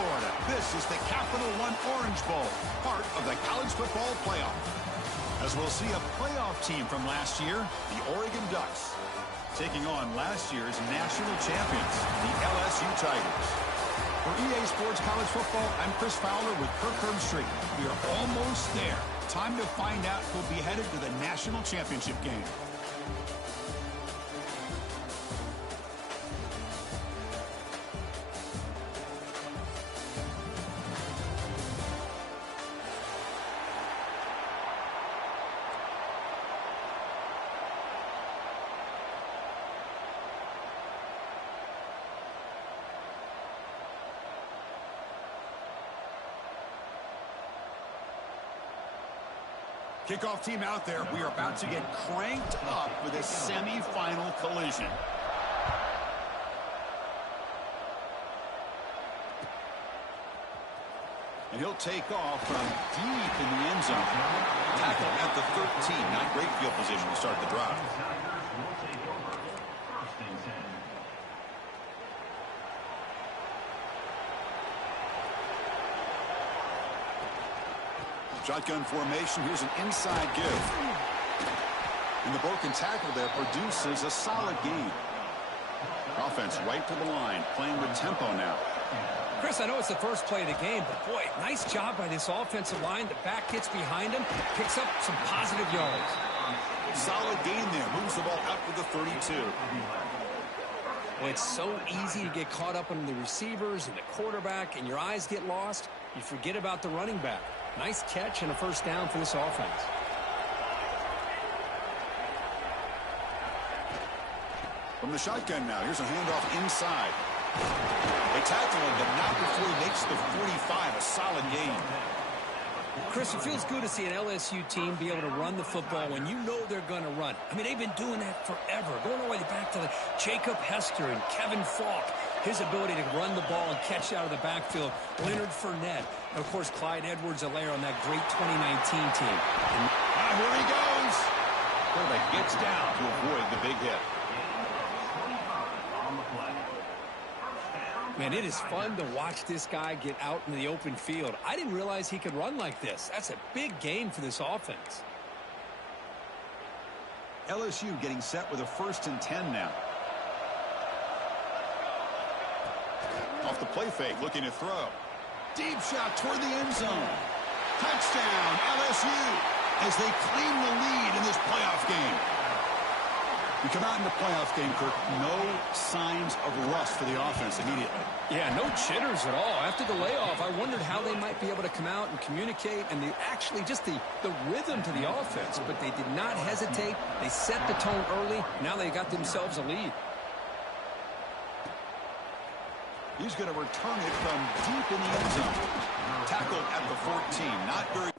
Florida. This is the Capital One Orange Bowl, part of the college football playoff. As we'll see a playoff team from last year, the Oregon Ducks, taking on last year's national champions, the LSU Tigers. For EA Sports College Football, I'm Chris Fowler with Kirk Herbstreit. We are almost there. Time to find out who'll be headed to the national championship game. Kickoff team out there. We are about to get cranked up for this semifinal collision. And he'll take off from deep in the end zone. Tackle at the 13. Not great field position to start the drive. Shotgun formation. Here's an inside give. And the broken tackle there produces a solid gain. Offense right to the line, playing with tempo now. Chris, I know it's the first play of the game, but boy, nice job by this offensive line. The back gets behind him, picks up some positive yards. Solid gain there. Moves the ball out to the 32. Well, it's so easy to get caught up on the receivers and the quarterback, and your eyes get lost. You forget about the running back. Nice catch and a first down for this offense. From the shotgun now, here's a handoff inside. They tackle him, but not before he makes the 45, a solid gain. Chris, it feels good to see an LSU team be able to run the football when you know they're going to run. I mean, they've been doing that forever, going all the way back to Jacob Hester and Kevin Falk. His ability to run the ball and catch out of the backfield. Leonard Fournette. And, of course, Clyde Edwards-Helaire on that great 2019 team. And here he goes. Quarterback gets down to avoid the big hit. Man, it is fun to watch this guy get out in the open field. I didn't realize he could run like this. That's a big gain for this offense. LSU getting set with a 1st and 10 now. Off the play fake, looking to throw. Deep shot toward the end zone. Touchdown, LSU, as they claim the lead in this playoff game. We come out in the playoff game, Kirk, no signs of rust for the offense immediately. Yeah, no jitters at all. After the layoff, I wondered how they might be able to come out and communicate and actually just the rhythm to the offense. But they did not hesitate. They set the tone early. Now they got themselves a lead. He's going to return it from deep in the end zone. Tackled at the 14. Not very...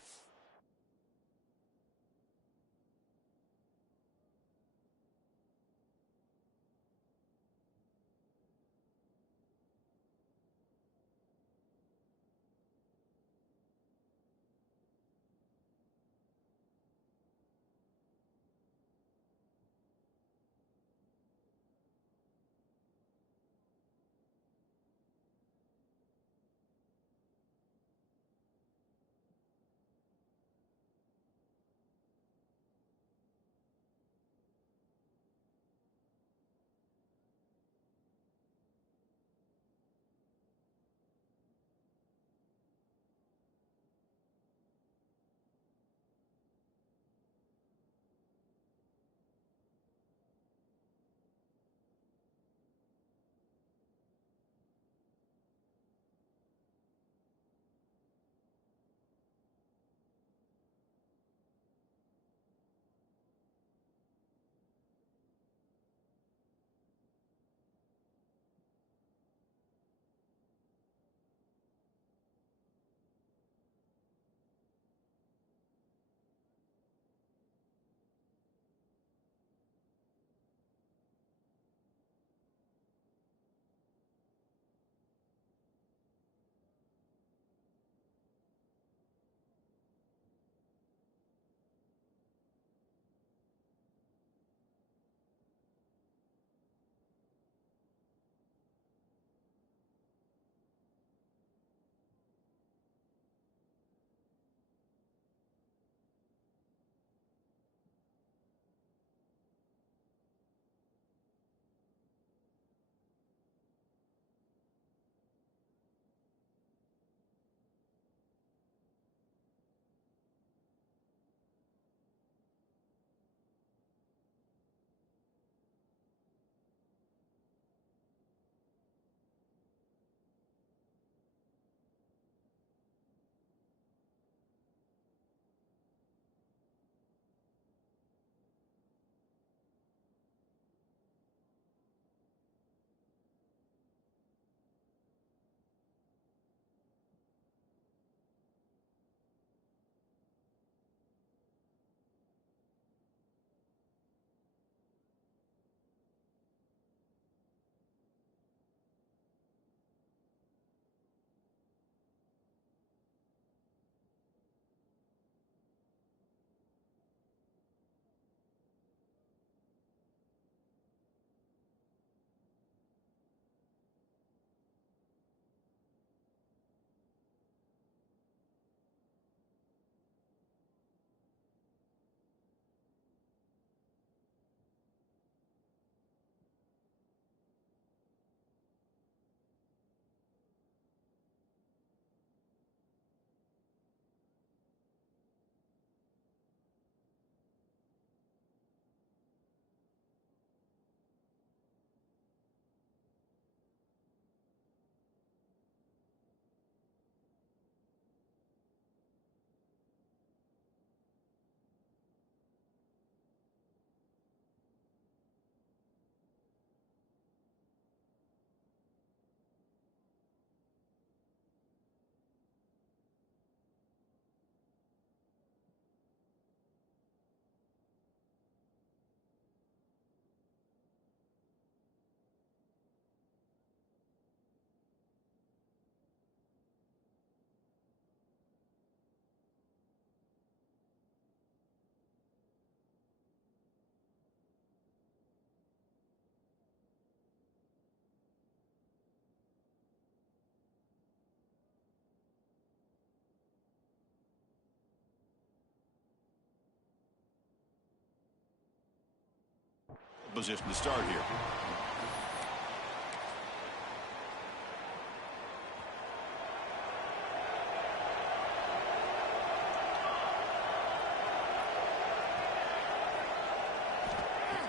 position to start here.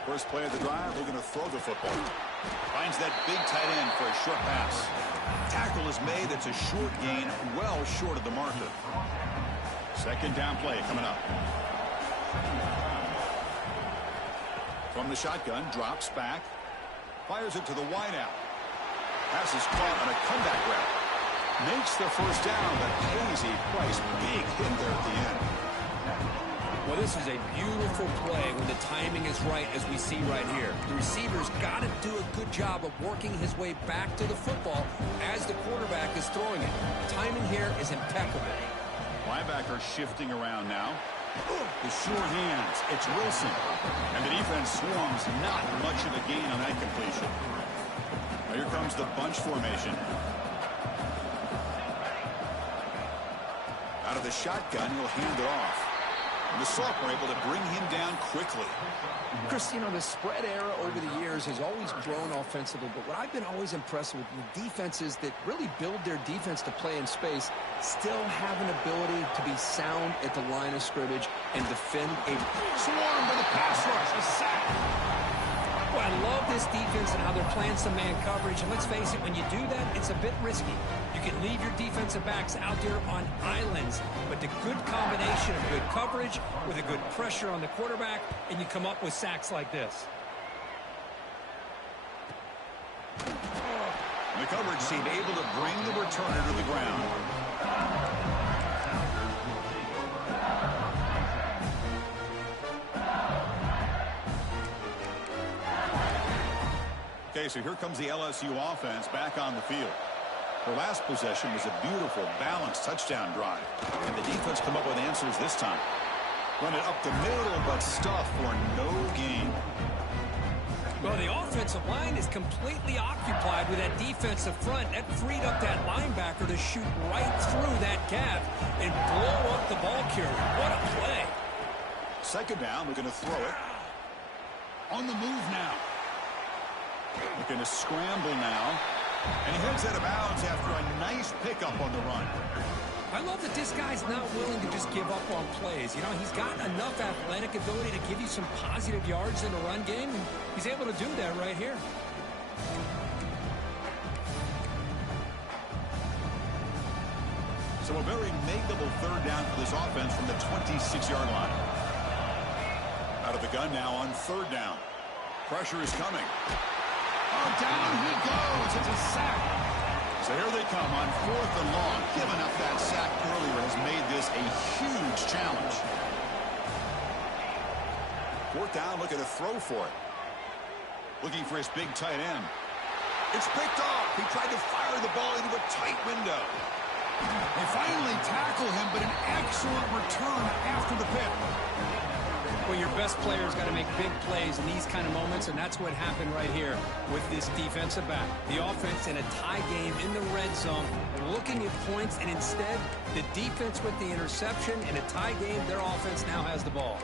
First play of the drive, they're going to throw the football. Finds that big tight end for a short pass. Tackle is made. It's a short gain, well short of the marker. Second down play coming up. From the shotgun, drops back. Fires it to the wideout. Pass is caught on a comeback route. Makes the first down, but pays a price. Big hit there at the end. Well, this is a beautiful play when the timing is right, as we see right here. The receiver's got to do a good job of working his way back to the football as the quarterback is throwing it. Timing here is impeccable. Linebacker shifting around now. The sure hands. It's Wilson. And the defense swarms. Not much of a gain on that completion. Now here comes the bunch formation. Out of the shotgun, he'll hand it off. And the sophomore able to bring him down quickly. Chris, you know, the spread era over the years has always grown offensively, but what I've been always impressed with the defenses that really build their defense to play in space still have an ability to be sound at the line of scrimmage and defend a swarm by the pass rush. A sack. Well, I love this defense and how they're playing some man coverage, and let's face it, when you do that, it's a bit risky. You can leave your defensive backs out there on islands, but the good combination of good coverage with a good pressure on the quarterback, and you come up with sacks like this. The coverage team able to bring the returner to the ground. Okay, so here comes the LSU offense back on the field. Their last possession was a beautiful, balanced touchdown drive. And the defense come up with answers this time. Run it up the middle, but stuff for no gain. Well, the offensive line is completely occupied with that defensive front. That freed up that linebacker to shoot right through that gap and blow up the ball carrier. What a play. Second down, we're going to throw it. On the move now. Looking to scramble now. And he heads out of bounds after a nice pickup on the run. I love that this guy's not willing to just give up on plays. You know, he's got enough athletic ability to give you some positive yards in the run game, and he's able to do that right here. So a very makeable third down for this offense from the 26-yard line. Out of the gun now on third down. Pressure is coming. Oh, down he goes. It's a sack. So here they come on fourth and long. Giving up that sack earlier has made this a huge challenge. Fourth down, looking to throw for it. Looking for his big tight end. It's picked off. He tried to fire the ball into a tight window. They finally tackle him, but an excellent return after the pick. Well, your best player's got to make big plays in these kind of moments, and that's what happened right here with this defensive back. The offense in a tie game in the red zone, looking at points, and instead, the defense with the interception. In a tie game, their offense now has the ball.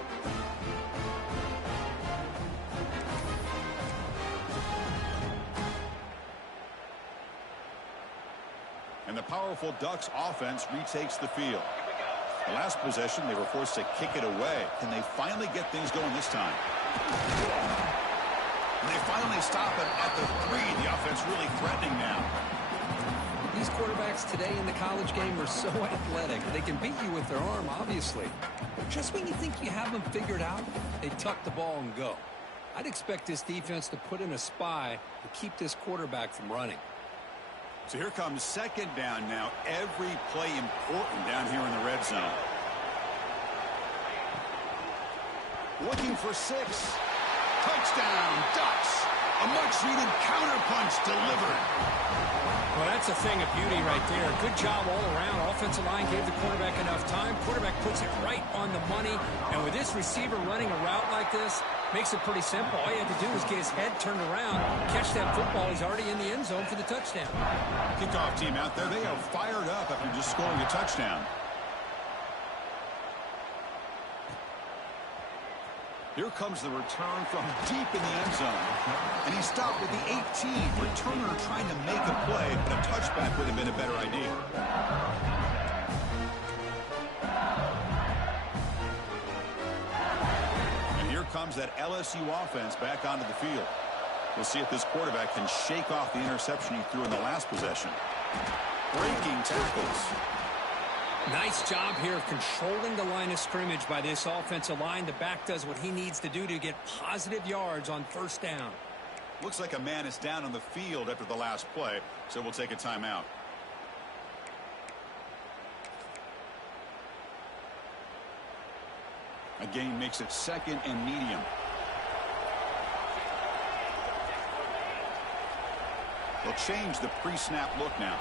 And the powerful Ducks offense retakes the field. The last possession, they were forced to kick it away. Can they finally get things going this time? And they finally stop it at the 3. The offense really threatening now. These quarterbacks today in the college game are so athletic. They can beat you with their arm, obviously. But just when you think you have them figured out, they tuck the ball and go. I'd expect this defense to put in a spy to keep this quarterback from running. So here comes second down now. Every play important down here in the red zone. Looking for 6. Touchdown, Ducks. A much-needed counterpunch delivered. Well, that's a thing of beauty right there. Good job all around. Offensive line gave the quarterback enough time. Quarterback puts it right on the money. And with this receiver running a route like this, makes it pretty simple. All you have to do is get his head turned around, catch that football. He's already in the end zone for the touchdown. Kickoff team out there. They are fired up after just scoring a touchdown. Here comes the return from deep in the end zone. And he stopped with the 18. Returner trying to make a play, but a touchback would have been a better idea. And here comes that LSU offense back onto the field. We'll see if this quarterback can shake off the interception he threw in the last possession. Breaking tackles. Nice job here of controlling the line of scrimmage by this offensive line. The back does what he needs to do to get positive yards on first down. Looks like a man is down on the field after the last play, so we'll take a timeout. A gain makes it 2nd and medium. They'll change the pre-snap look now.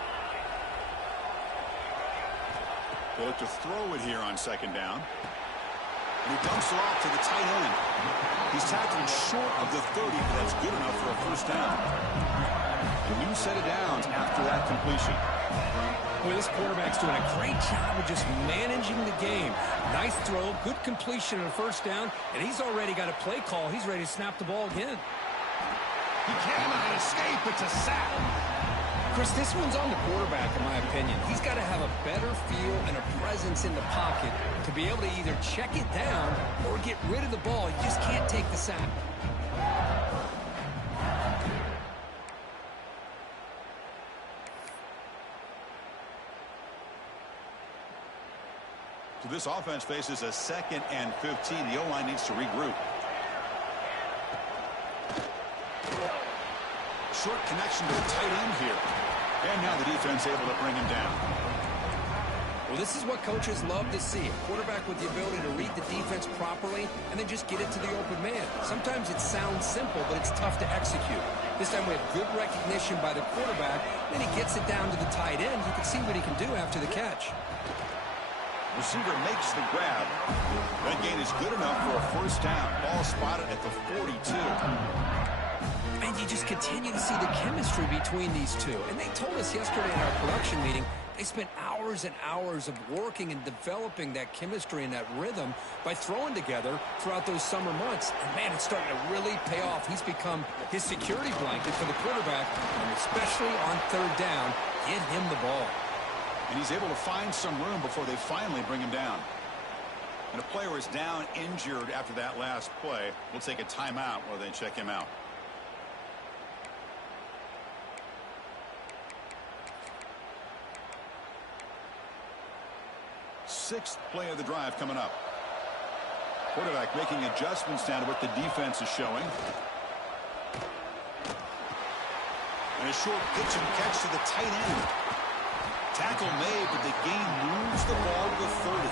They'll look to throw it here on 2nd down. And he dumps it off to the tight end. He's tackled short of the 30, but that's good enough for a first down. A new set of downs after that completion. Boy, this quarterback's doing a great job of just managing the game. Nice throw, good completion on a first down, and he's already got a play call. He's ready to snap the ball again. He cannot escape. It's a sack. Chris, this one's on the quarterback, in my opinion. He's got to have a better feel and a presence in the pocket to be able to either check it down or get rid of the ball. You just can't take the sack. So this offense faces a 2nd and 15. The O-line needs to regroup. Short connection to the tight end here. And now the defense able to bring him down. Well, this is what coaches love to see. A quarterback with the ability to read the defense properly and then just get it to the open man. Sometimes it sounds simple, but it's tough to execute. This time we have good recognition by the quarterback. Then he gets it down to the tight end. You can see what he can do after the catch. Receiver makes the grab. That gain is good enough for a first down. Ball spotted at the 42. And you just continue to see the chemistry between these two. And they told us yesterday in our production meeting, they spent hours and hours of working and developing that chemistry and that rhythm by throwing together throughout those summer months. And, man, it's starting to really pay off. He's become his security blanket for the quarterback, and especially on 3rd down, get him the ball. And he's able to find some room before they finally bring him down. And a player is down injured after that last play. We'll take a timeout while they check him out. Sixth play of the drive coming up. Quarterback making adjustments down to what the defense is showing. And a short pitch and catch to the tight end. Tackle made, but the gain moves the ball to the 30.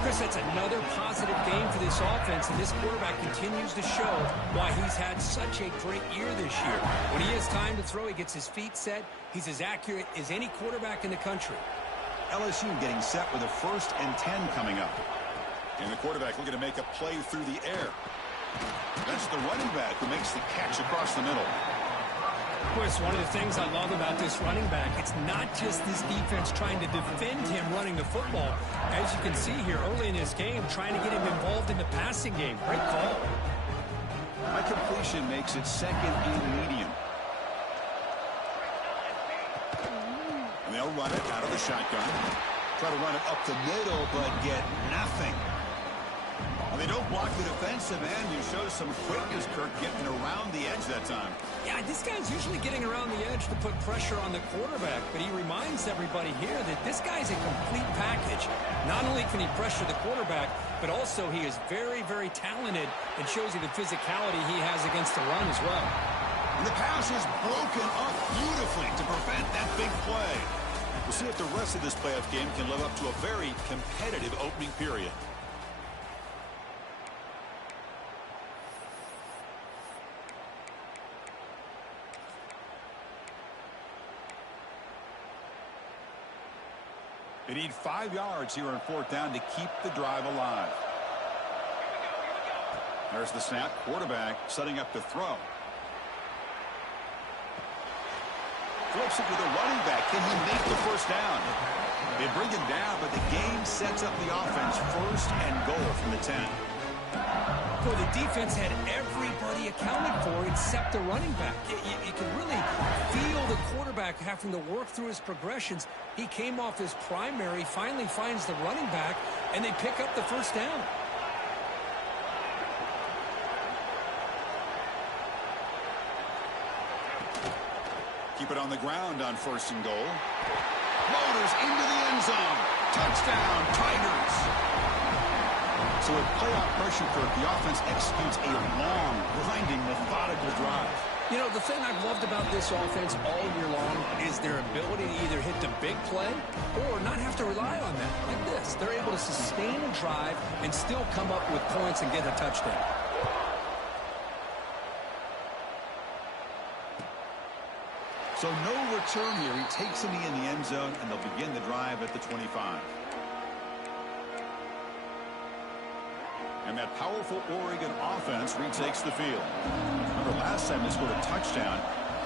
Chris, that's another positive game for this offense, and this quarterback continues to show why he's had such a great year this year. When he has time to throw, he gets his feet set. He's as accurate as any quarterback in the country. LSU getting set with a 1st and 10 coming up. And the quarterback looking to make a play through the air. That's the running back who makes the catch across the middle. Of course, one of the things I love about this running back, it's not just this defense trying to defend him running the football. As you can see here early in this game, trying to get him involved in the passing game. Great call. My completion makes it 2nd and medium. And they'll run it out of the shotgun. Try to run it up the middle, but get nothing. Well, they don't block the defensive end. You show some quickness, Kirk, getting around the edge that time. Yeah, this guy's usually getting around the edge to put pressure on the quarterback, but he reminds everybody here that this guy's a complete package. Not only can he pressure the quarterback, but also he is very, very talented and shows you the physicality he has against the run as well. And the pass is broken up beautifully to prevent that big play. We'll see if the rest of this playoff game can live up to a very competitive opening period. They need 5 yards here on 4th down to keep the drive alive. There's the snap. Quarterback setting up to throw. Flips it to the running back. Can he make the first down? They bring him down, but the game sets up the offense 1st and goal from the 10. Well, the defense had everybody accounted for except the running back. You can really feel the quarterback having to work through his progressions. He came off his primary, finally finds the running back, and they pick up the first down. Keep it on the ground on 1st and goal. Motors into the end zone. Touchdown, Tigers. So with playoff pressure, Kirk, the offense executes a long, grinding, methodical drive. You know, the thing I've loved about this offense all year long is their ability to either hit the big play or not have to rely on that. Like this, they're able to sustain a drive and still come up with points and get a touchdown. So no return here. He takes the knee in the end zone, and they'll begin the drive at the 25. And that powerful Oregon offense retakes the field. Remember, last time they scored a touchdown.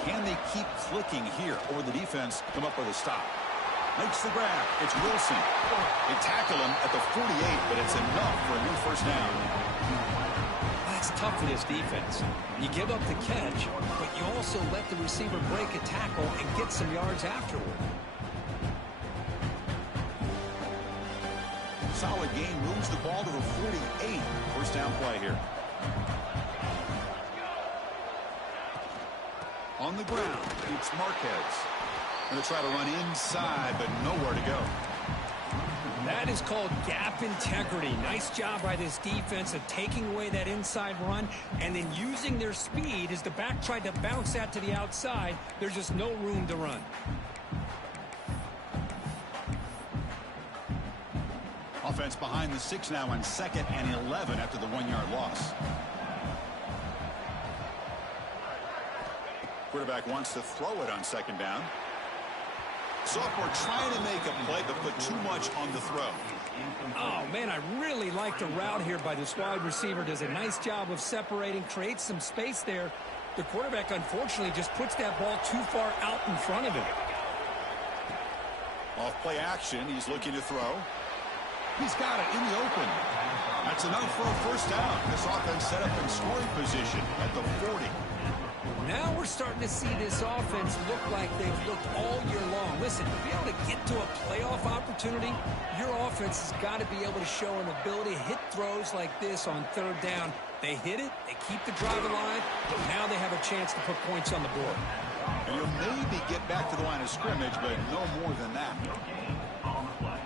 Can they keep clicking here, or the defense come up with a stop? Makes the grab. It's Wilson. They tackle him at the 48, but it's enough for a new first down. That's tough for this defense. You give up the catch, but you also let the receiver break a tackle and get some yards afterward. Solid game, moves the ball to the 48. First down play here. On the ground, it's Marquez. Going to try to run inside, but nowhere to go. That is called gap integrity. Nice job by this defense of taking away that inside run and then using their speed as the back tried to bounce that to the outside. There's just no room to run. Offense behind the 6 now on 2nd and 11 after the 1-yard loss. Quarterback wants to throw it on 2nd down. Sophomore trying to make a play, but put too much on the throw. Oh, man, I really like the route here by this wide receiver. Does a nice job of separating, creates some space there. The quarterback, unfortunately, just puts that ball too far out in front of him. Off play action, he's looking to throw. He's got it in the open. That's enough for a first down. This offense set up in scoring position at the 40. Now we're starting to see this offense look like they've looked all year long. Listen, to be able to get to a playoff opportunity, your offense has got to be able to show an ability to hit throws like this on 3rd down. They hit it, they keep the drive alive, but now they have a chance to put points on the board. And you'll maybe get back to the line of scrimmage, but no more than that.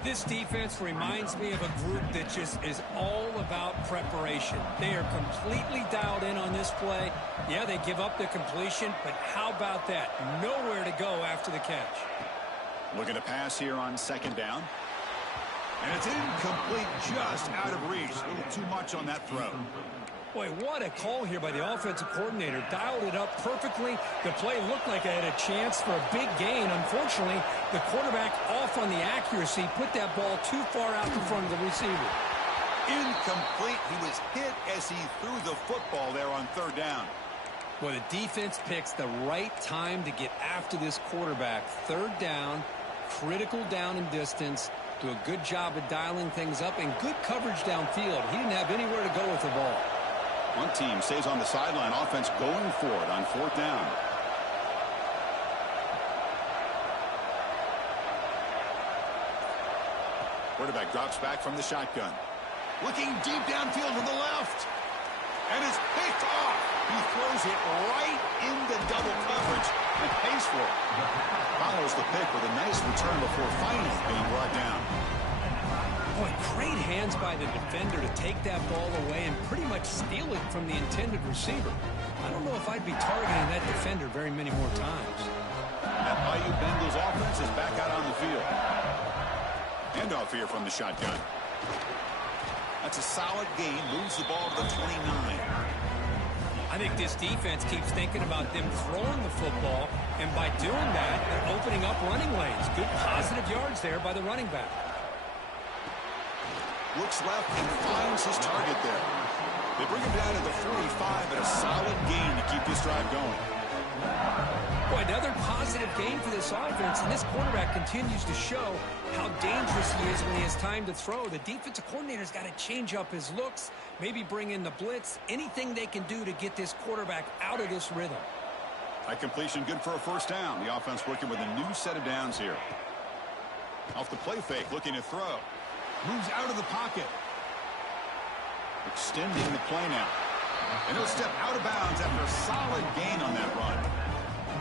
This defense reminds me of a group that just is all about preparation. They are completely dialed in on this play. Yeah, they give up the completion, but how about that? Nowhere to go after the catch. Looking to pass here on 2nd down. And it's incomplete, just out of reach. A little too much on that throw. Boy, what a call here by the offensive coordinator. Dialed it up perfectly. The play looked like it had a chance for a big gain. Unfortunately, the quarterback off on the accuracy, put that ball too far out in front of the receiver. Incomplete. He was hit as he threw the football there on 3rd down. Well, the defense picks the right time to get after this quarterback. 3rd down, critical down and distance. Do a good job of dialing things up and good coverage downfield. He didn't have anywhere to go with the ball. One team stays on the sideline. Offense going for it on 4th down. Quarterback drops back from the shotgun. Looking deep downfield to the left. And it's picked off. He throws it right into double coverage and pays for it. Follows the pick with a nice return before finally being brought down. Boy, great hands by the defender to take that ball away and pretty much steal it from the intended receiver. I don't know if I'd be targeting that defender very many more times. That Bayou Bengals offense is back out on the field. Handoff here from the shotgun. That's a solid gain. Moves the ball to the 29. I think this defense keeps thinking about them throwing the football, and by doing that, they're opening up running lanes. Good positive yards there by the running back. Looks left and finds his target there. They bring him down to the 45 and a solid gain to keep this drive going. Boy, another positive positive game for this offense, and this quarterback continues to show how dangerous he is when he has time to throw. The defensive coordinator's got to change up his looks, maybe bring in the blitz, anything they can do to get this quarterback out of this rhythm. A completion good for a first down. The offense working with a new set of downs here. Off the play fake, looking to throw. Moves out of the pocket. Extending the play now. And he'll step out of bounds after a solid gain on that run.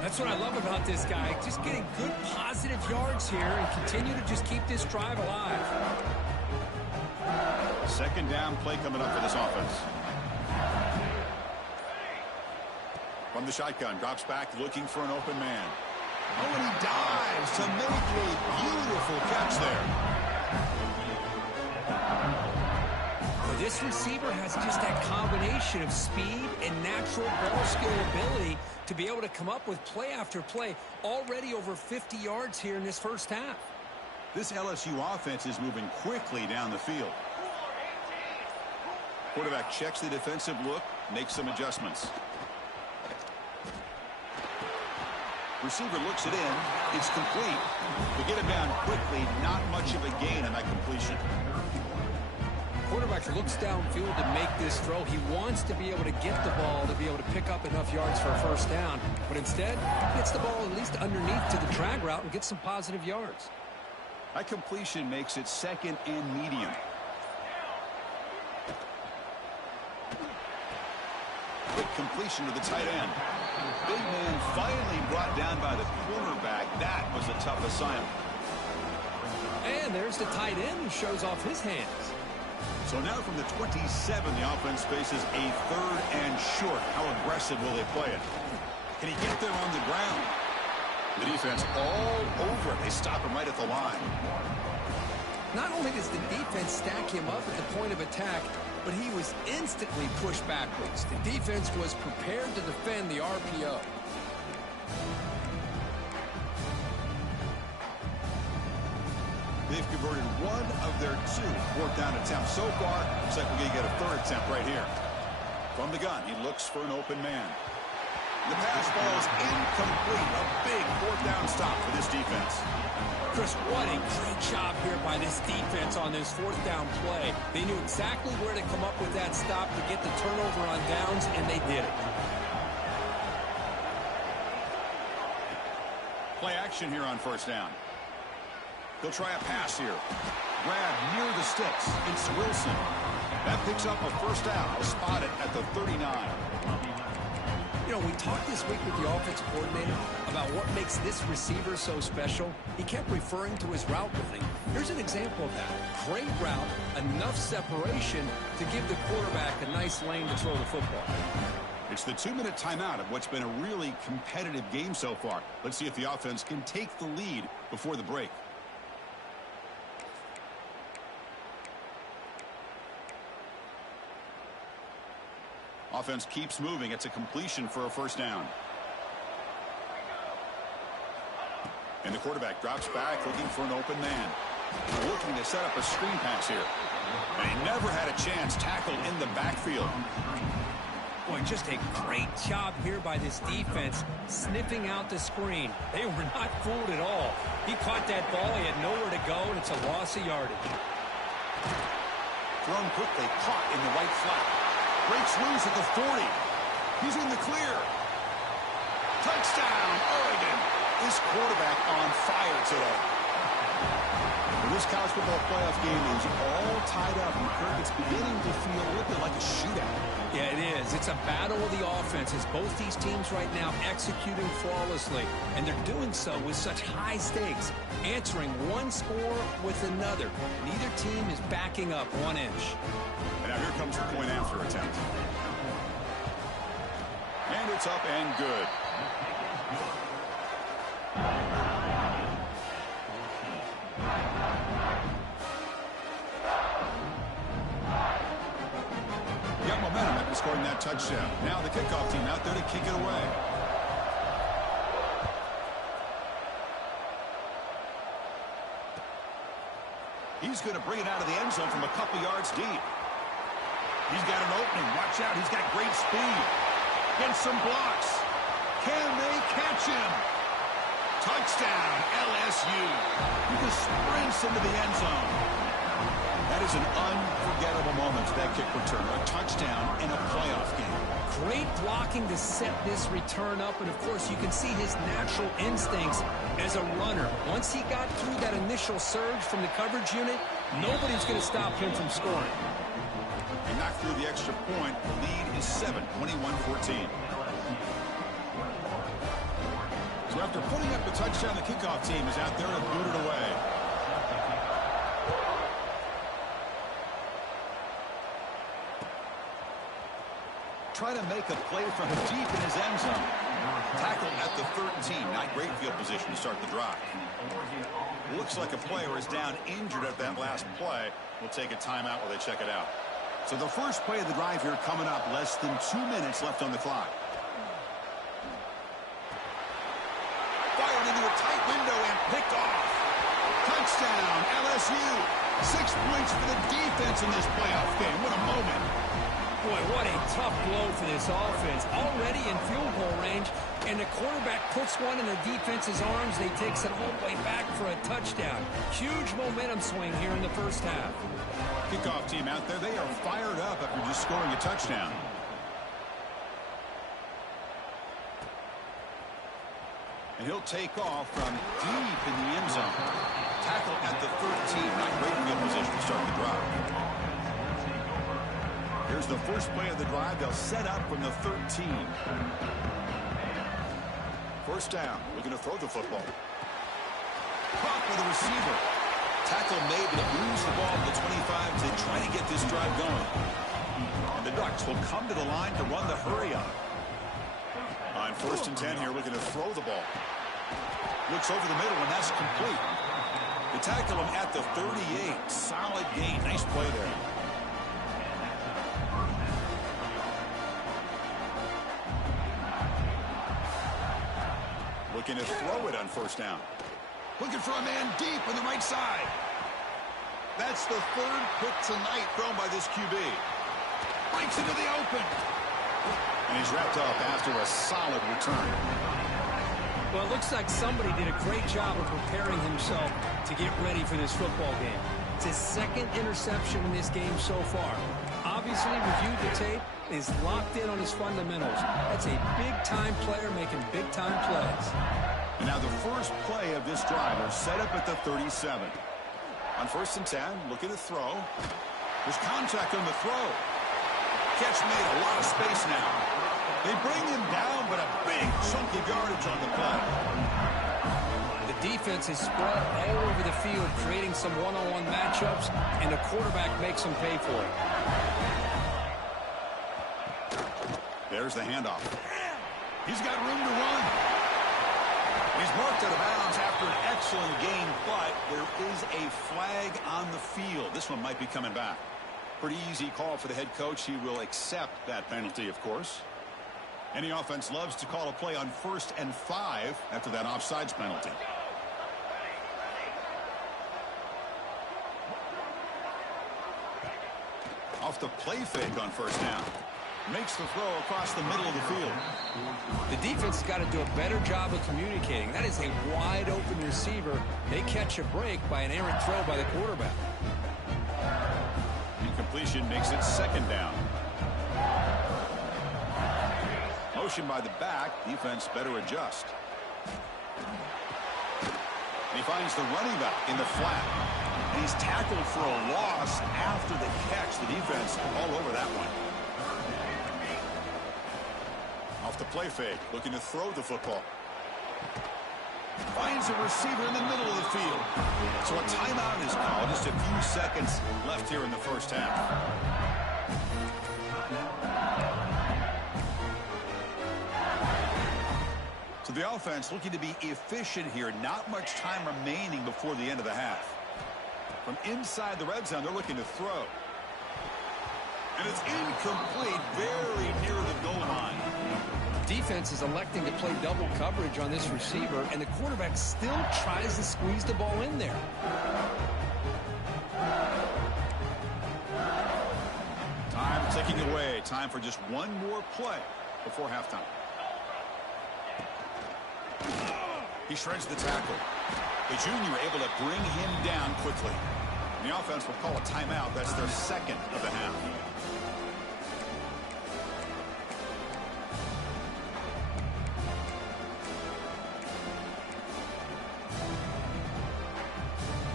That's what I love about this guy. Just getting good positive yards here and continue to just keep this drive alive. Second down play coming up for this offense. From the shotgun, drops back looking for an open man. Oh, and he dives to make a beautiful catch there. This receiver has just that combination of speed and natural ball skill ability to be able to come up with play after play, already over 50 yards here in this first half. This LSU offense is moving quickly down the field. Quarterback checks the defensive look, makes some adjustments. Receiver looks it in. It's complete. To get it down quickly, not much of a gain on that completion. Quarterback looks downfield to make this throw. He wants to be able to get the ball to be able to pick up enough yards for a first down. But instead, gets the ball at least underneath to the drag route and gets some positive yards. That completion makes it second and medium. Quick completion to the tight end. Big man finally brought down by the cornerback. That was a tough assignment. And there's the tight end who shows off his hands. So now from the 27, the offense faces a third and short. How aggressive will they play it? Can he get there on the ground? The defense all over it. They stop him right at the line. Not only does the defense stack him up at the point of attack, but he was instantly pushed backwards. The defense was prepared to defend the RPO. They've converted one of their two fourth down attempts so far. Looks like we're going to get a third attempt right here. From the gun, he looks for an open man. The pass falls incomplete. A big fourth down stop for this defense. Chris, what a great job here by this defense on this fourth down play. They knew exactly where to come up with that stop to get the turnover on downs, and they did it. Play action here on first down. They'll try a pass here. Grab near the sticks. It's Wilson. That picks up a first down. He'll spot it at the 39. You know, we talked this week with the offensive coordinator about what makes this receiver so special. He kept referring to his route running. Here's an example of that. Great route, enough separation to give the quarterback a nice lane to throw the football. It's the 2-minute timeout of what's been a really competitive game so far. Let's see if the offense can take the lead before the break. Offense keeps moving. It's a completion for a first down. And the quarterback drops back looking for an open man. Looking to set up a screen pass here. And he never had a chance tackled in the backfield. Boy, just a great job here by this defense, sniffing out the screen. They were not fooled at all. He caught that ball. He had nowhere to go, and it's a loss of yardage. Thrown quickly, caught in the right flat. Breaks loose at the 40. He's in the clear. Touchdown, Oregon. This quarterback on fire today. This college football playoff game is all tied up. And Kirk, it's beginning to feel a little bit like a shootout. Yeah, it is. It's a battle of the offenses. Both these teams right now executing flawlessly. And they're doing so with such high stakes. Answering one score with another. Neither team is backing up 1 inch. And now here comes the point after attempt. And it's up and good. Got momentum after scoring that touchdown. Now the kickoff team out there to kick it away. He's going to bring it out of the end zone from a couple yards deep. He's got an opening. Watch out. He's got great speed. Gets some blocks. Can they catch him? Touchdown, LSU. He just sprints into the end zone. That is an unforgettable moment for that kick return. A touchdown in a playoff game. Great blocking to set this return up, and of course you can see his natural instincts as a runner. Once he got through that initial surge from the coverage unit, nobody's going to stop him from scoring. He knocked through the extra point. The lead is 7, 21-14. So after putting up the touchdown, the kickoff team is out there to boot it away. Try to make a play from deep in his end zone. Tackle at the 13. Not great field position to start the drive. Looks like a player is down injured at that last play. We'll take a timeout while they check it out. So the first play of the drive here coming up. Less than 2 minutes left on the clock. Fired into a tight window and picked off. Touchdown, LSU. 6 points for the defense in this playoff game. What a moment. Boy, what a tough blow for this offense. Already in field goal range, and the quarterback puts one in the defense's arms. They takes it all the way back for a touchdown. Huge momentum swing here in the first half. Kickoff team out there, they are fired up after just scoring a touchdown. And he'll take off from deep in the end zone. Tackle at the 13. Not great field position to start the drive. Here's the first play of the drive. They'll set up from the 13. First down. Looking to throw the football. Caught by the receiver. Tackle made, but moves the ball to the 25 to try to get this drive going. And the Ducks will come to the line to run the hurry up. On 1st and 10 here, looking to throw the ball. Looks over the middle, and that's complete. They tackle him at the 38. Solid gain. Nice play there. Looking to throw it on 1st down. Looking for a man deep on the right side. That's the 3rd pick tonight thrown by this QB. Breaks into the open. And he's wrapped up after a solid return. Well, it looks like somebody did a great job of preparing himself to get ready for this football game. It's his 2nd interception in this game so far. Obviously reviewed the tape, is locked in on his fundamentals. That's a big-time player making big-time plays. And now the first play of this drive is set up at the 37. On 1st and 10, looking to throw. There's contact on the throw. Catch made, a lot of space now. They bring him down, but a big chunk of yardage on the play. The defense is spread all over the field, creating some one-on-one matchups, and the quarterback makes them pay for it. There's the handoff. He's got room to run. He's marked out of bounds after an excellent gain, but there is a flag on the field. This one might be coming back. Pretty easy call for the head coach. He will accept that penalty, of course. Any offense loves to call a play on 1st and 5 after that offsides penalty. Off the play fake on 1st down. Makes the throw across the middle of the field. The defense has got to do a better job of communicating. That is a wide-open receiver. They catch a break by an errant throw by the quarterback. Incompletion makes it 2nd down. Motion by the back. Defense better adjust. And he finds the running back in the flat. And he's tackled for a loss after the catch. The defense all over that one. Off the play fake, looking to throw the football. Finds a receiver in the middle of the field. So a timeout is called. Just a few seconds left here in the first half. So the offense looking to be efficient here. Not much time remaining before the end of the half. From inside the red zone, they're looking to throw. And it's incomplete, very near the goal line. Defense is electing to play double coverage on this receiver, and the quarterback still tries to squeeze the ball in there. Time ticking away. Time for just one more play before halftime. He shreds the tackle. The junior able to bring him down quickly. And the offense will call a timeout. That's their second of the half.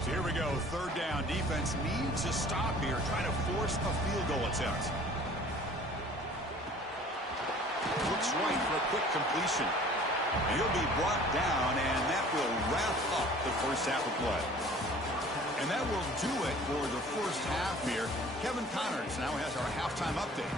So here we go, third down. Defense needs to stop here, trying to force a field goal attempt. Looks right for a quick completion. And he'll be brought down, and that will wrap up the first half of play. And that will do it for the first half here. Kevin Connors now has our halftime update.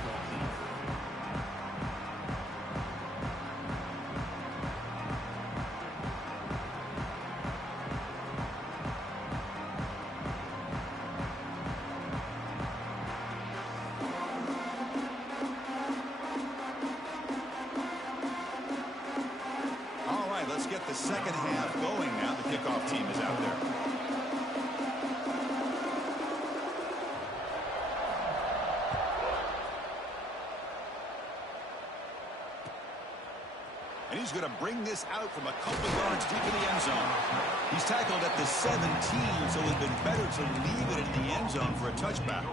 Let's get the second half going now. The kickoff team is out there. And he's going to bring this out from a couple yards deep in the end zone. He's tackled at the 17, so it's been better to leave it in the end zone for a touchback.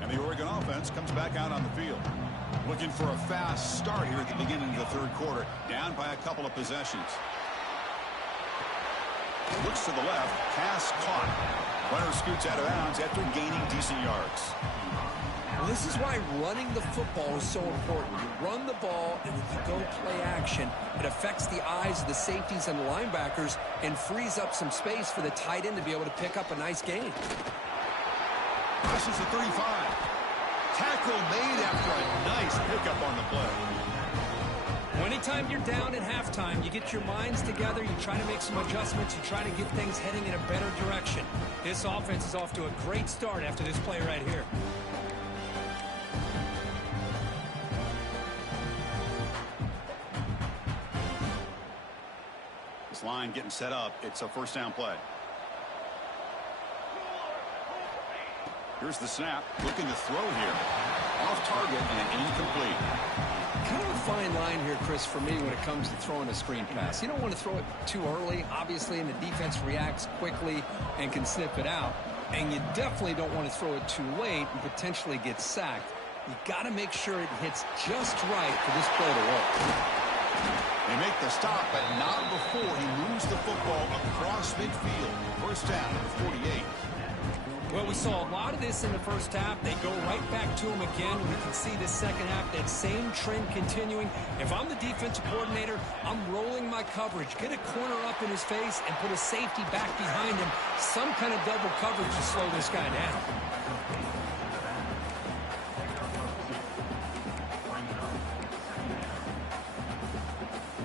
And the Oregon offense comes back out on the field. Looking for a fast start here at the beginning of the third quarter. Down by a couple of possessions. Looks to the left. Pass caught. Runner scoots out of bounds after gaining decent yards. Well, this is why running the football is so important. You run the ball, and if you go play action, it affects the eyes of the safeties and the linebackers and frees up some space for the tight end to be able to pick up a nice gain. Crosses the 35. Tackle made after a nice pickup on the play. Anytime you're down at halftime, you get your minds together, you try to make some adjustments, you try to get things heading in a better direction. This offense is off to a great start after this play right here. This line getting set up. It's a first down play. Here's the snap. Looking to throw here. Off target and incomplete. Kind of a fine line here, Chris, for me when it comes to throwing a screen pass. You don't want to throw it too early, obviously, and the defense reacts quickly and can snip it out. And you definitely don't want to throw it too late and potentially get sacked. You got to make sure it hits just right for this play to work. They make the stop, but not before he moves the football across midfield. First down at the 48. Well, we saw a lot of this in the first half. They go right back to him again. We can see the second half, that same trend continuing. If I'm the defensive coordinator, I'm rolling my coverage. Get a corner up in his face and put a safety back behind him. Some kind of double coverage to slow this guy down.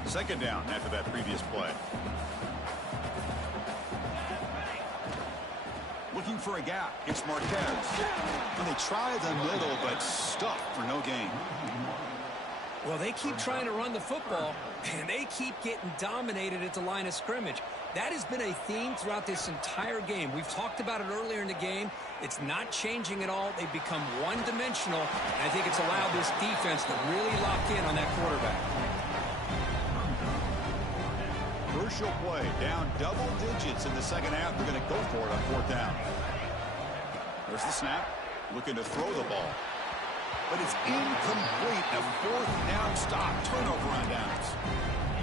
Second down after that previous play. Looking for a gap. It's Marquez. And they try the middle, but stuffed for no gain. Well, they keep trying to run the football, and they keep getting dominated at the line of scrimmage. That has been a theme throughout this entire game. We've talked about it earlier in the game. It's not changing at all. They've become one-dimensional, and I think it's allowed this defense to really lock in on that quarterback. Crucial play, down double digits in the second half. They're going to go for it on fourth down. There's the snap, looking to throw the ball. But it's incomplete. A fourth down stop. Turnover on downs.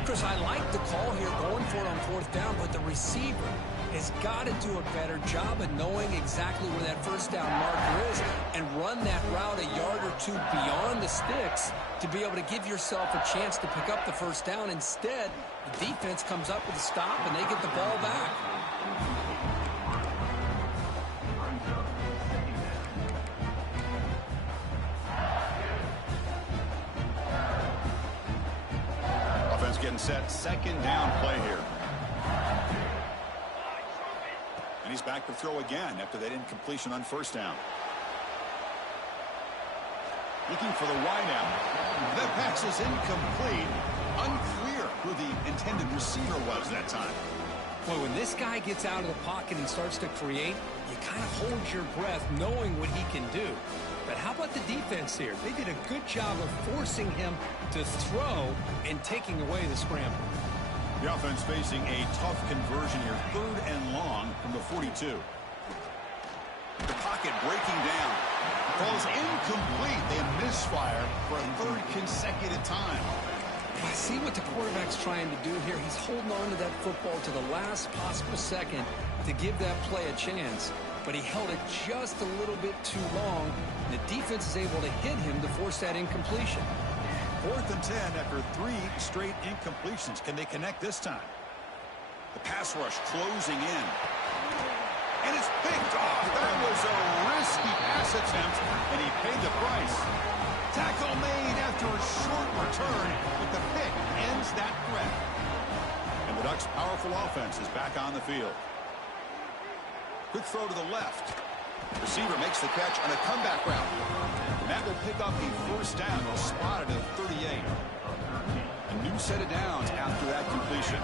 Chris, I like the call here, going for it on fourth down, but the receiver has got to do a better job of knowing exactly where that first down marker is and run that route a yard or two beyond the sticks to be able to give yourself a chance to pick up the first down. Instead, the defense comes up with a stop and they get the ball back. Offense getting set. Second down play here. And he's back to throw again after that incompletion on first down. Looking for the wideout. That pass is incomplete. Unclear who the intended receiver was that time. Boy, when this guy gets out of the pocket and starts to create, you kind of hold your breath knowing what he can do. But how about the defense here? They did a good job of forcing him to throw and taking away the scramble. The offense facing a tough conversion here. 3rd and long from the 42. The pocket breaking down. Falls incomplete. They misfire for a 3rd consecutive time. I see what the quarterback's trying to do here. He's holding on to that football to the last possible second to give that play a chance. But he held it just a little bit too long. The defense is able to hit him to force that incompletion. 4th and 10 after 3 straight incompletions. Can they connect this time? The pass rush closing in. And it's picked off. That was a risky pass attempt, and he paid the price. Tackle made after a short return, but the pick ends that threat. And the Ducks' powerful offense is back on the field. Quick throw to the left. Receiver makes the catch on a comeback route. And that will pick up a 1st down. They'll spot it at 38. A new set of downs after that completion.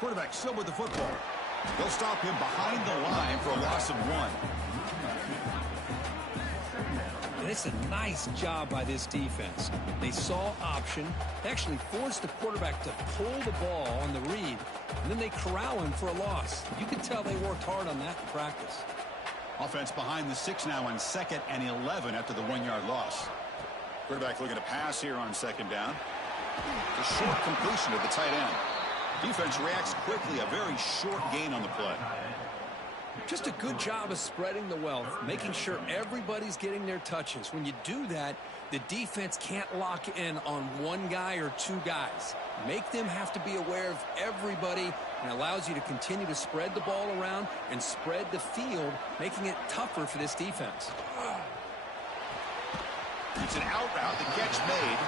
Quarterback still with the football. They'll stop him behind the line for a loss of 1. And it's a nice job by this defense. They saw option. They actually forced the quarterback to pull the ball on the read, and then they corral him for a loss. You can tell they worked hard on that in practice. Offense behind the 6 now on 2nd and 11 after the 1-yard loss. Quarterback looking to pass here on 2nd down. A short completion to the tight end. Defense reacts quickly. A very short gain on the play. Just a good job of spreading the wealth, making sure everybody's getting their touches. When you do that, the defense can't lock in on one guy or 2 guys. Make them have to be aware of everybody, and allows you to continue to spread the ball around and spread the field, making it tougher for this defense. It's an out route. The catch made.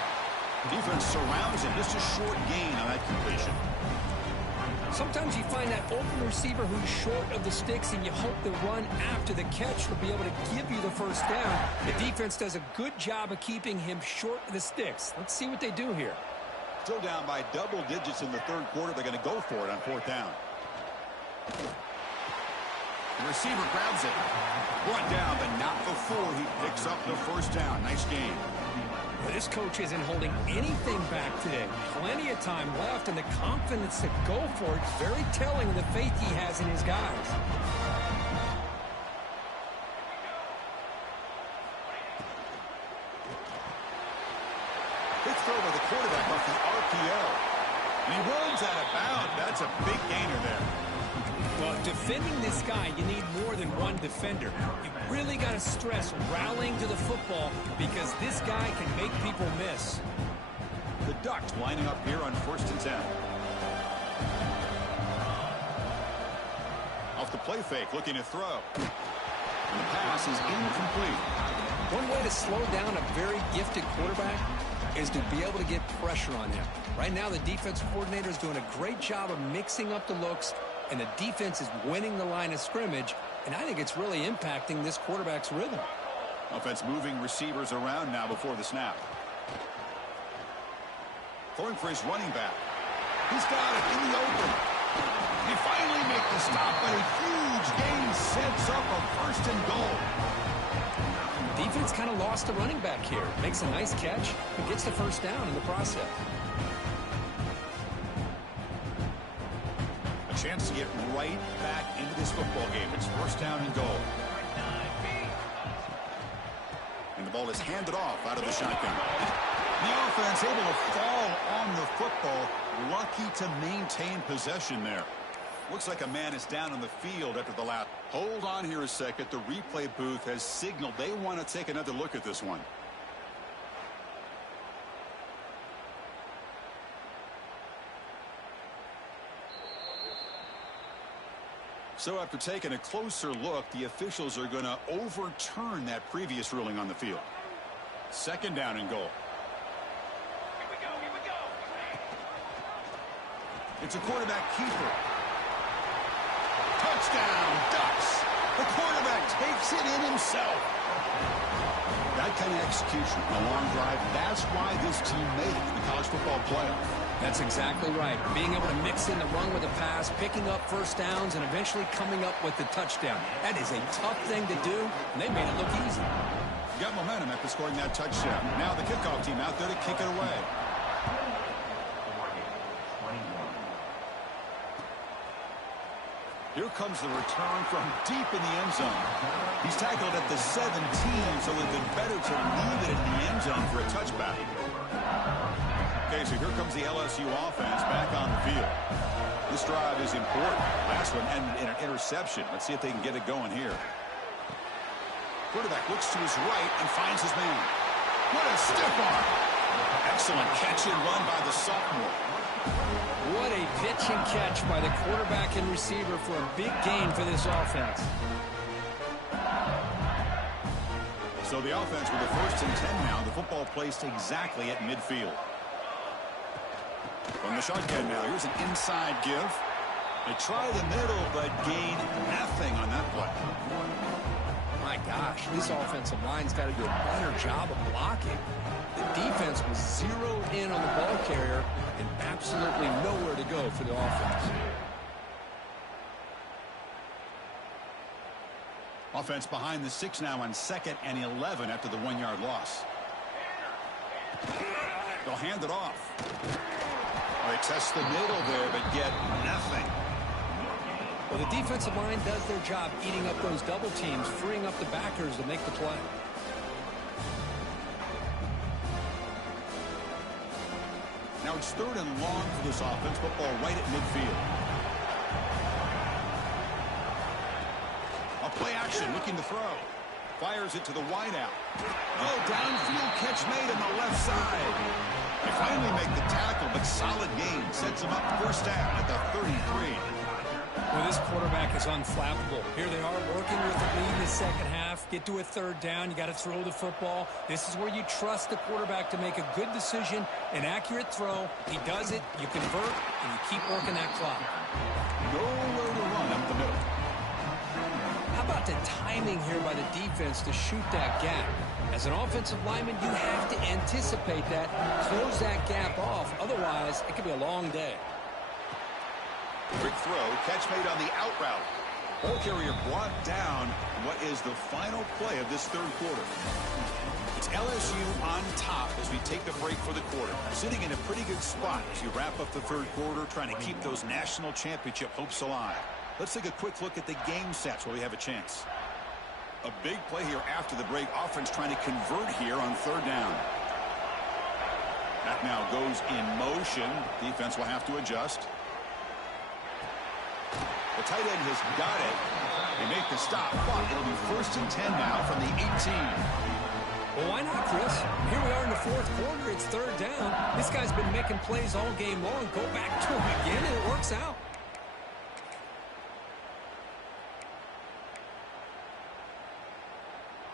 Defense surrounds him. Just a short gain on that completion. Sometimes you find that open receiver who's short of the sticks, and you hope the run after the catch will be able to give you the 1st down. The defense does a good job of keeping him short of the sticks. Let's see what they do here. Still down by double digits in the 3rd quarter. They're going to go for it on 4th down. The receiver grabs it. Brought down, but not before he picks up the 1st down. Nice game. This coach isn't holding anything back today. Plenty of time left, and the confidence to go for it is very telling of the faith he has in his guys. Quick throw by the quarterback off the RPO. And he runs out of bounds. That's a big gainer there. Well, defending this guy, you need more than one defender. You really got to stress rallying to the football, because this guy can make people miss. The Ducks lining up here on 1st and 10. Off the play fake, looking to throw. And the pass is incomplete. One way to slow down a very gifted quarterback is to be able to get pressure on him. Right now, the defensive coordinator is doing a great job of mixing up the looks, and the defense is winning the line of scrimmage, and I think it's really impacting this quarterback's rhythm. Offense moving receivers around now before the snap. Throwing for his running back. He's got it in the open. He finally makes the stop, but a huge gain sets up a 1st and goal. Defense kind of lost the running back here. Makes a nice catch and gets the 1st down in the process. Chance to get right back into this football game. It's 1st down and goal. And the ball is handed off out of the shotgun. The offense able to fall on the football. Lucky to maintain possession there. Looks like a man is down on the field after the lap. Hold on here a second. The replay booth has signaled they want to take another look at this one. So after taking a closer look, the officials are going to overturn that previous ruling on the field. 2nd down and goal. Here we go. It's a quarterback keeper. Touchdown, Ducks. The quarterback takes it in himself. That kind of execution, a long drive, that's why this team made it in the college football playoff. That's exactly right. Being able to mix in the run with the pass, picking up first downs, and eventually coming up with the touchdown. That is a tough thing to do, and they made it look easy. Got momentum after scoring that touchdown. Now the kickoff team out there to kick it away. Here comes the return from deep in the end zone. He's tackled at the 17, so it would be better to leave it in the end zone for a touchback. Okay, so here comes the LSU offense back on the field. This drive is important. Last one ended in an interception. Let's see if they can get it going here. Quarterback looks to his right and finds his man. What a stiff arm. Excellent catch and run by the sophomore. What a pitch and catch by the quarterback and receiver for a big gain for this offense. So the offense with the 1st and 10 now. The football placed exactly at midfield. From the shotgun now, here's an inside give. They try the middle, but gain nothing on that play. My gosh, this offensive line's got to do a better job of blocking. The defense was zeroed in on the ball carrier and absolutely nowhere to go for the offense. Offense behind the 6 now on 2nd and 11 after the 1-yard loss. They'll hand it off. They test the middle there, but get nothing. Well, the defensive line does their job eating up those double teams, freeing up the backers to make the play. Now it's 3rd and long for this offense. Football right at midfield. A play action, looking to throw. Fires it to the wideout. Oh, downfield catch made on the left side. They finally make the tackle, but solid gain. Sets them up 1st down at the 33. Well, this quarterback is unflappable. Here they are working with the lead in the 2nd half. Get to a 3rd down. You got to throw the football. This is where you trust the quarterback to make a good decision, an accurate throw. He does it, you convert, and you keep working that clock. Nowhere to run up the middle. How about the timing here by the defense to shoot that gap? As an offensive lineman, you have to anticipate that, close that gap off. Otherwise, it could be a long day. Quick throw, catch made on the out route. Ball carrier brought down. What is the final play of this 3rd quarter? It's LSU on top as we take the break for the quarter. Sitting in a pretty good spot as you wrap up the 3rd quarter, trying to keep those national championship hopes alive. Let's take a quick look at the game sets where we have a chance. A big play here after the break. Offense trying to convert here on 3rd down. That now goes in motion. Defense will have to adjust. The tight end has got it. They make the stop, but it'll be 1st and 10 now from the 18. Well, why not, Chris? Here we are in the 4th quarter. It's 3rd down. This guy's been making plays all game long. Go back to him again, and it works out.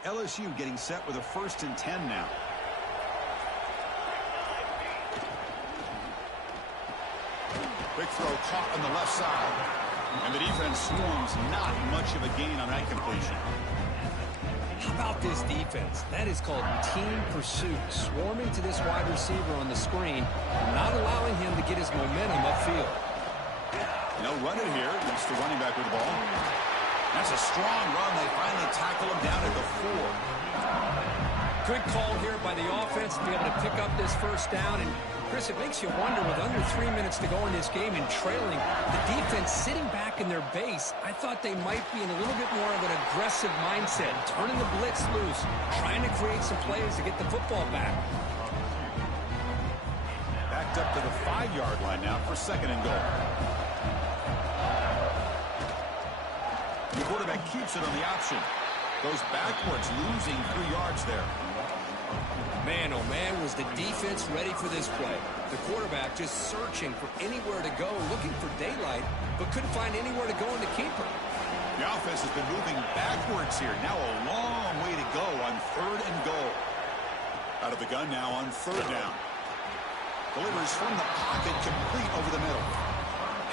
LSU getting set with a 1st and 10 now. Quick throw caught on the left side. And the defense swarms, not much of a gain on that completion. How about this defense? That is called team pursuit. Swarming to this wide receiver on the screen, not allowing him to get his momentum upfield. No running here against the running back with the ball. That's a strong run. They finally tackle him down at the 4. Good call here by the offense to be able to pick up this 1st down. And Chris, it makes you wonder, with under 3 minutes to go in this game and trailing, the defense sitting back in their base, I thought they might be in a little bit more of an aggressive mindset, turning the blitz loose, trying to create some plays to get the football back. Backed up to the 5-yard line now for 2nd and goal. The quarterback keeps it on the option. Goes backwards, losing 3 yards there. Man, oh man, was the defense ready for this play. The quarterback just searching for anywhere to go, looking for daylight, but couldn't find anywhere to go in the keeper. The offense has been moving backwards here. Now a long way to go on 3rd and goal. Out of the gun now on 3rd down. Delivers from the pocket, complete over the middle.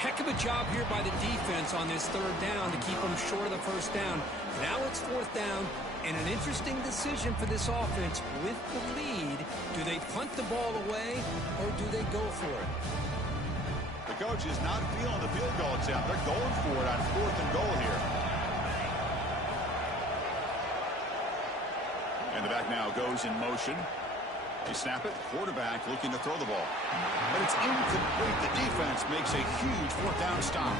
Heck of a job here by the defense on this 3rd down to keep them short of the 1st down. Now it's 4th down And an interesting decision for this offense with the lead. Do they punt the ball away or do they go for it? The coach is not feeling the field goal attempt. They're going for it on 4th and goal here. And the back now goes in motion. They snap it. Quarterback looking to throw the ball. But it's incomplete. The defense makes a huge 4th down stop.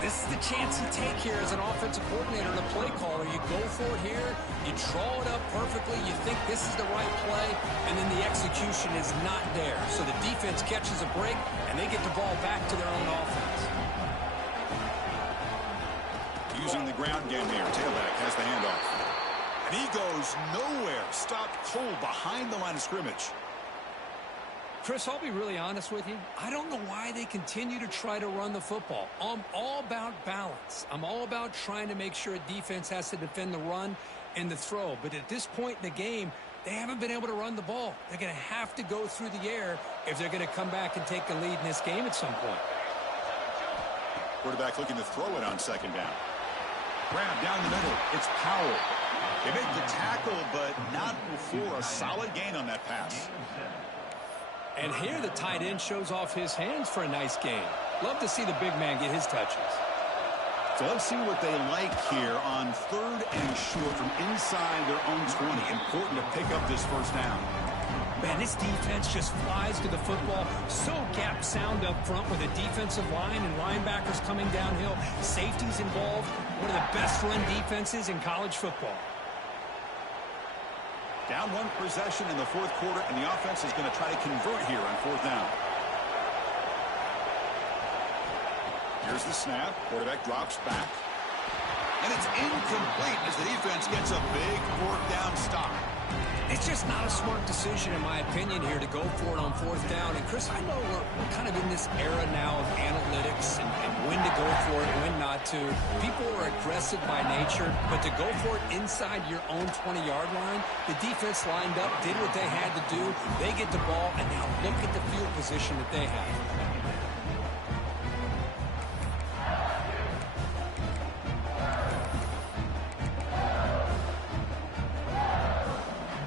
This is the chance you take here as an offensive coordinator and a play caller. You go for it here. You draw it up perfectly. You think this is the right play, and then the execution is not there. So the defense catches a break, and they get the ball back to their own offense. Using the ground game here. Tailback has the handoff. And he goes nowhere. Stopped cold behind the line of scrimmage. Chris, I'll be really honest with you. I don't know why they continue to try to run the football. I'm all about balance. I'm all about trying to make sure a defense has to defend the run and the throw. But at this point in the game, they haven't been able to run the ball. They're going to have to go through the air if they're going to come back and take the lead in this game at some point. Quarterback looking to throw it on 2nd down. Grab down the middle. It's Powell. They make the tackle, but not before a solid gain on that pass. And here the tight end shows off his hands for a nice game. Love to see the big man get his touches. So let's see what they like here on 3rd and short from inside their own 20. Important to pick up this 1st down. Man, this defense just flies to the football. So gap sound up front with a defensive line and linebackers coming downhill. Safeties involved. One of the best run defenses in college football. Down 1 possession in the 4th quarter, and the offense is going to try to convert here on 4th down. Here's the snap. Quarterback drops back. And it's incomplete as the defense gets a big 4th down stop. It's just not a smart decision, in my opinion, here to go for it on 4th down. And, Chris, I know we're kind of in this era now of analytics and when to go for it, when not to. People are aggressive by nature, but to go for it inside your own 20-yard line, the defense lined up, did what they had to do. They get the ball, and now look at the field position that they have.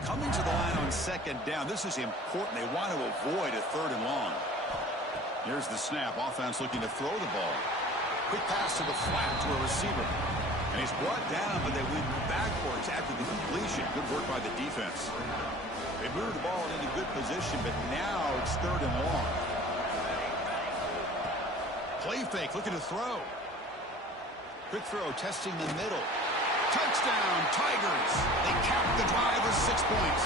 Coming to the line on 2nd down. This is important. They want to avoid a 3rd and long. Here's the snap. Offense looking to throw the ball. Quick pass to the flat to a receiver. And he's brought down, but they went backwards after the completion. Good work by the defense. They moved the ball into good position, but now it's 3rd and long. Play fake, looking to throw. Quick throw, testing the middle. Touchdown, Tigers. They capped the drive with 6 points.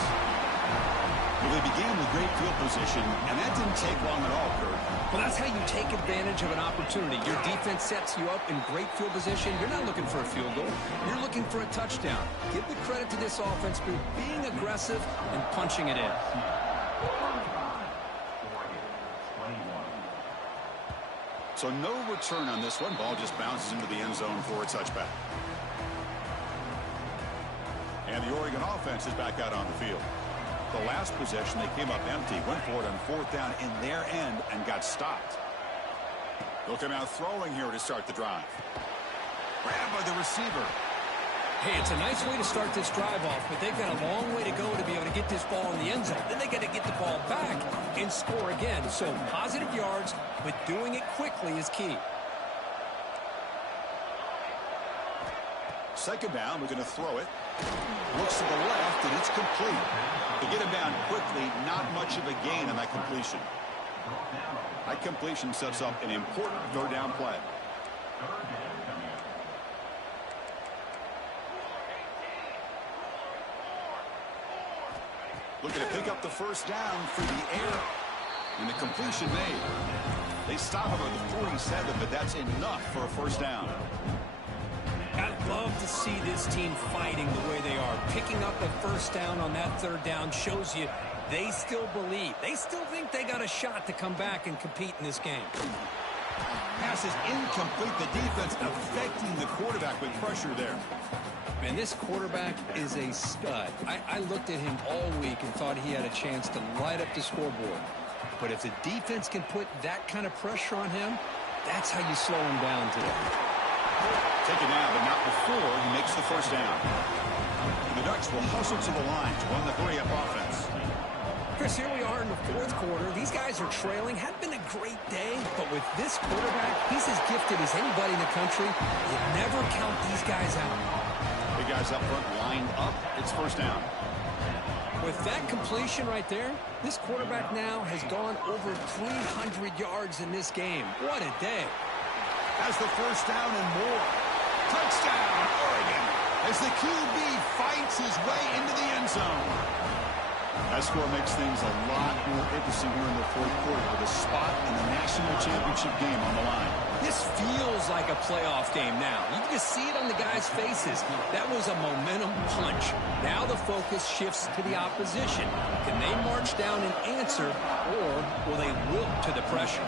Well, they began with great field position, and that didn't take long at all, Kurt. Well, that's how you take advantage of an opportunity. Your defense sets you up in great field position. You're not looking for a field goal. You're looking for a touchdown. Give the credit to this offense for being aggressive and punching it in. So no return on this one. Ball just bounces into the end zone for a touchback. And the Oregon offense is back out on the field. The last possession, they came up empty, went for it on 4th down in their end and got stopped. They'll come out throwing here to start the drive. Grabbed by the receiver. Hey, it's a nice way to start this drive off, but they've got a long way to go to be able to get this ball in the end zone. Then they got to get the ball back and score again. So positive yards, but doing it quickly is key. 2nd down, we're going to throw it. Looks to the left, and it's complete. To get him down quickly, not much of a gain on that completion. That completion sets up an important 3rd down play. Looking to pick up the 1st down for the air. And the completion made. They stop him at the 47, but that's enough for a 1st down. I'd love to see this team fighting the way they are. Picking up the 1st down on that 3rd down shows you they still believe. They still think they got a shot to come back and compete in this game. Pass is incomplete. The defense affecting the quarterback with pressure there. Man, this quarterback is a stud. I looked at him all week and thought he had a chance to light up the scoreboard. But if the defense can put that kind of pressure on him, that's how you slow him down today. Take it now, but not before he makes the 1st down. The Ducks will hustle to the line to run the hurry-up offense. Chris, here we are in the fourth quarter. These guys are trailing. Hadn't been a great day, but with this quarterback, he's as gifted as anybody in the country. You never count these guys out. The guys up front lined up. It's first down. With that completion right there, this quarterback now has gone over 300 yards in this game. What a day. Has the first down and more. Touchdown, Oregon, as the QB fights his way into the end zone. That score makes things a lot more interesting here in the fourth quarter with a spot in the national championship game on the line. This feels like a playoff game now. You can just see it on the guys' faces. That was a momentum punch. Now the focus shifts to the opposition. Can they march down and answer, or will they wilt to the pressure?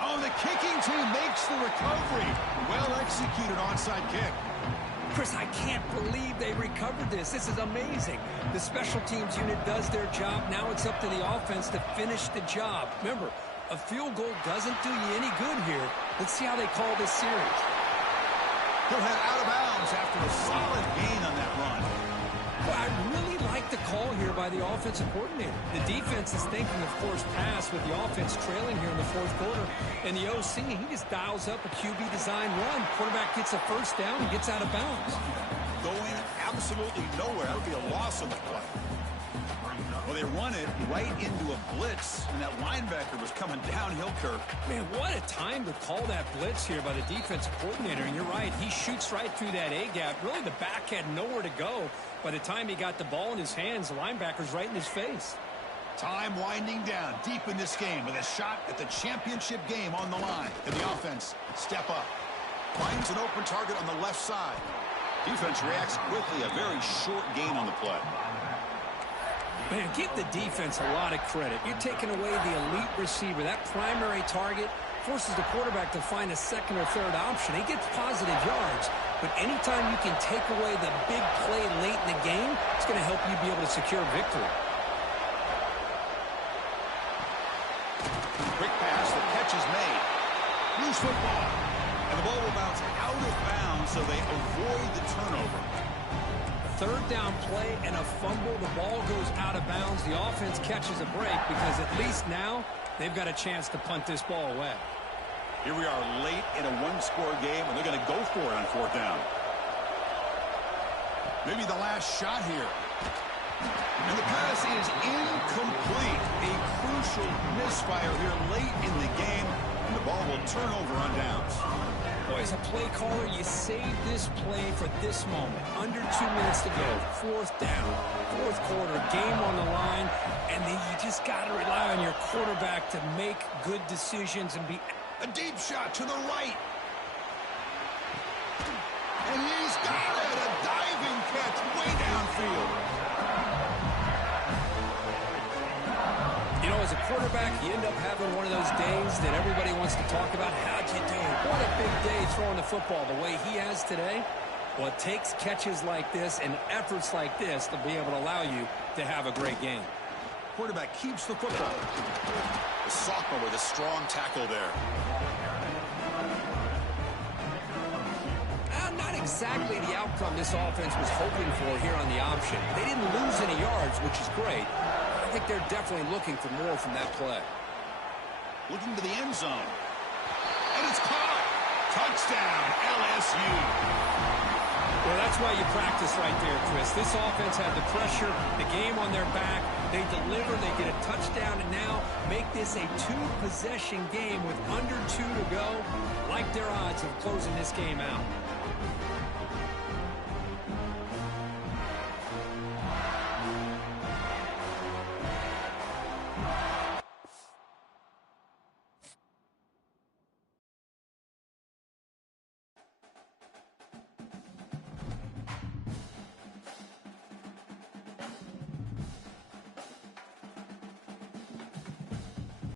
Oh, the kicking team makes the recovery. Well executed onside kick. Chris, I can't believe they recovered this. This is amazing. The special teams unit does their job. Now it's up to the offense to finish the job. Remember, a field goal doesn't do you any good here. Let's see how they call this series. He'll head out of bounds after a solid gain on that run. Well, I really like the call here by the offensive coordinator. The defense is thinking, of course, pass with the offense trailing here in the fourth quarter. And the OC, he just dials up a QB design run. Quarterback gets a first down and gets out of bounds. Going absolutely nowhere. That would be a loss on the play. Well, they run it right into a blitz, and that linebacker was coming downhill curve. Man, what a time to call that blitz here by the defensive coordinator. And you're right, he shoots right through that A-gap. Really, the back had nowhere to go. By the time he got the ball in his hands, the linebacker's right in his face. Time winding down deep in this game with a shot at the championship game on the line. And the offense step up. Finds an open target on the left side. Defense reacts quickly. A very short gain on the play. Man, give the defense a lot of credit. You're taking away the elite receiver. That primary target forces the quarterback to find a second or third option. He gets positive yards, but anytime you can take away the big play late in the game, it's going to help you be able to secure victory. Quick pass, the catch is made. Loose football. And the ball will bounce out of bounds, so they avoid the turnover. Third down play and a fumble. The ball goes out of bounds. The offense catches a break because at least now they've got a chance to punt this ball away. Here we are late in a one-score game, and they're going to go for it on fourth down. Maybe the last shot here. And the pass is incomplete. A crucial misfire here late in the game, and the ball will turn over on downs. Boy, as a play caller, you save this play for this moment. Under 2 minutes to go. Fourth down. Fourth quarter. Game on the line. And then you just got to rely on your quarterback to make good decisions and be... A deep shot to the right. And he's got it. A diving catch way downfield. You know, as a quarterback, you end up having one of those days that everybody wants to talk about. How'd you do? What a big day throwing the football the way he has today. Well, it takes catches like this and efforts like this to be able to allow you to have a great game. Quarterback keeps the football. The sophomore with a strong tackle there. Not exactly the outcome this offense was hoping for here on the option. They didn't lose any yards, which is great. I think they're definitely looking for more from that play. Looking to the end zone. And it's caught. Touchdown, LSU. Well, that's why you practice right there, Chris. This offense had the pressure, the game on their back. They deliver, they get a touchdown, and now make this a two-possession game with under 2 to go. Like their odds of closing this game out.